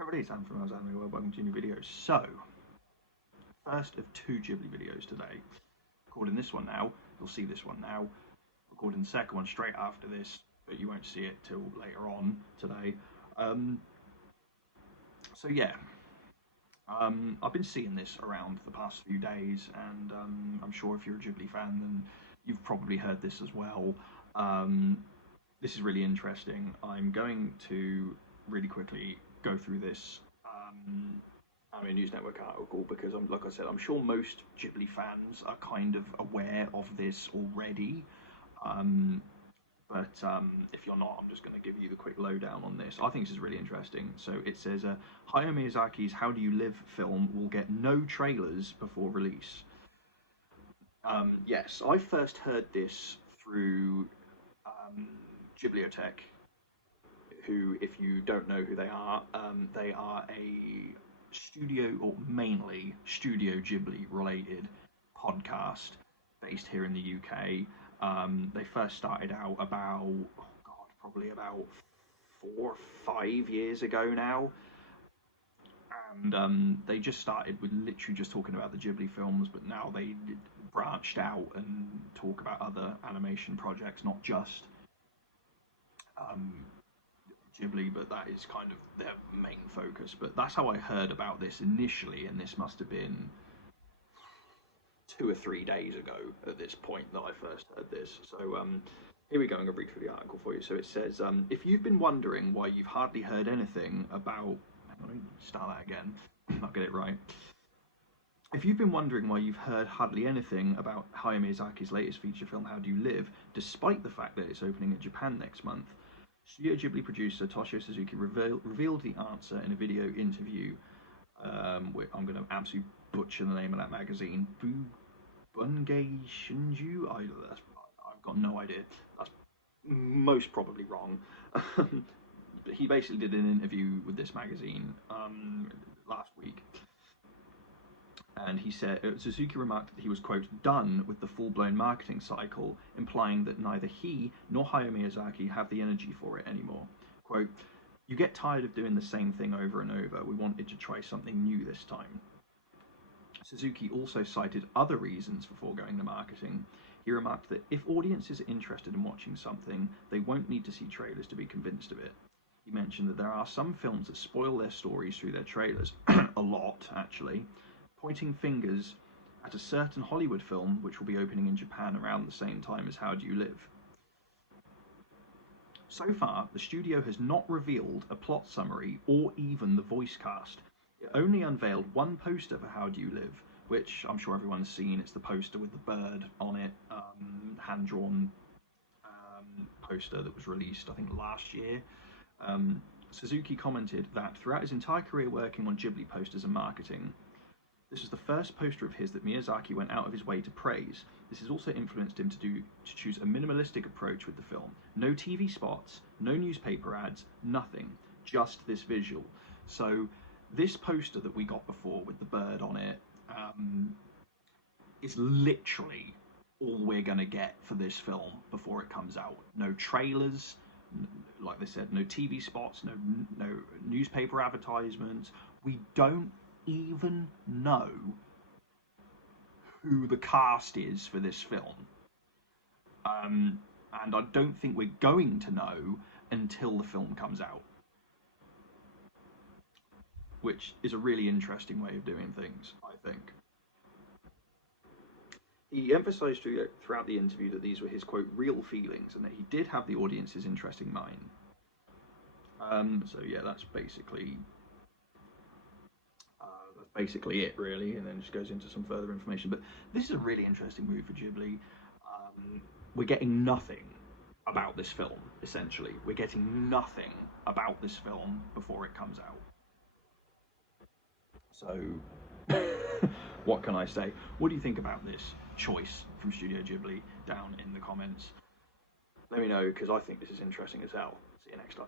Hey everybody, it's Adam from Anime World. Welcome to a new video. So, first of two Ghibli videos today. Recording this one now, you'll see this one now. Recording the second one straight after this, but you won't see it till later on today. So yeah, I've been seeing this around the past few days, and I'm sure if you're a Ghibli fan, then you've probably heard this as well. This is really interesting. I'm going to really quickly go through this Anime News Network article because, like I said, I'm sure most Ghibli fans are kind of aware of this already. But if you're not, I'm just going to give you the quick lowdown on this. I think this is really interesting. So it says, Hayao Miyazaki's How Do You Live film will get no trailers before release. Yes, I first heard this through Ghibliotech, who, if you don't know who they are a studio, or mainly Studio Ghibli related podcast based here in the UK. They first started out probably about 4 or 5 years ago now. And they just started with literally just talking about the Ghibli films, but now they branched out and talk about other animation projects, not just Ghibli, but that is kind of their main focus. But that's how I heard about this initially, and this must have been 2 or 3 days ago at this point that I first heard this. So here we go. I'm going to read through the article for you. So it says, if you've been wondering why you've hardly heard anything about... Hang on, let me start that again. I'll get it right. If you've been wondering why you've heard hardly anything about Hayao Miyazaki's latest feature film, How Do You Live, despite the fact that it's opening in Japan next month, Studio Ghibli producer Toshio Suzuki revealed the answer in a video interview. I'm going to absolutely butcher the name of that magazine. Bungei Shinju? I've got no idea. That's most probably wrong. But he basically did an interview with this magazine last week. And he said, Suzuki remarked that he was, quote, done with the full-blown marketing cycle, implying that neither he nor Hayao Miyazaki have the energy for it anymore. Quote, you get tired of doing the same thing over and over. We wanted to try something new this time. Suzuki also cited other reasons for foregoing the marketing. He remarked that if audiences are interested in watching something, they won't need to see trailers to be convinced of it. He mentioned that there are some films that spoil their stories through their trailers. A lot, actually. Pointing fingers at a certain Hollywood film which will be opening in Japan around the same time as How Do You Live. So far, the studio has not revealed a plot summary or even the voice cast. It only unveiled one poster for How Do You Live, which I'm sure everyone's seen. It's the poster with the bird on it, hand-drawn poster that was released, I think, last year. Suzuki commented that throughout his entire career working on Ghibli posters and marketing, this was the first poster of his that Miyazaki went out of his way to praise. This has also influenced him to choose a minimalistic approach with the film. No TV spots, no newspaper ads, nothing. Just this visual. So this poster that we got before with the bird on it is literally all we're going to get for this film before it comes out. No trailers, like they said, no TV spots, no newspaper advertisements. We don't even know who the cast is for this film, and I don't think we're going to know until the film comes out, which is a really interesting way of doing things, I think. He emphasised throughout the interview that these were his, quote, real feelings, and that he did have the audience's interest in mind. So yeah, that's basically it, really, and then just goes into some further information. But this is a really interesting move for Ghibli. We're getting nothing about this film, essentially. We're getting nothing about this film before it comes out. So, what can I say? What do you think about this choice from Studio Ghibli? Down in the comments. Let me know, because I think this is interesting as hell. See you next time.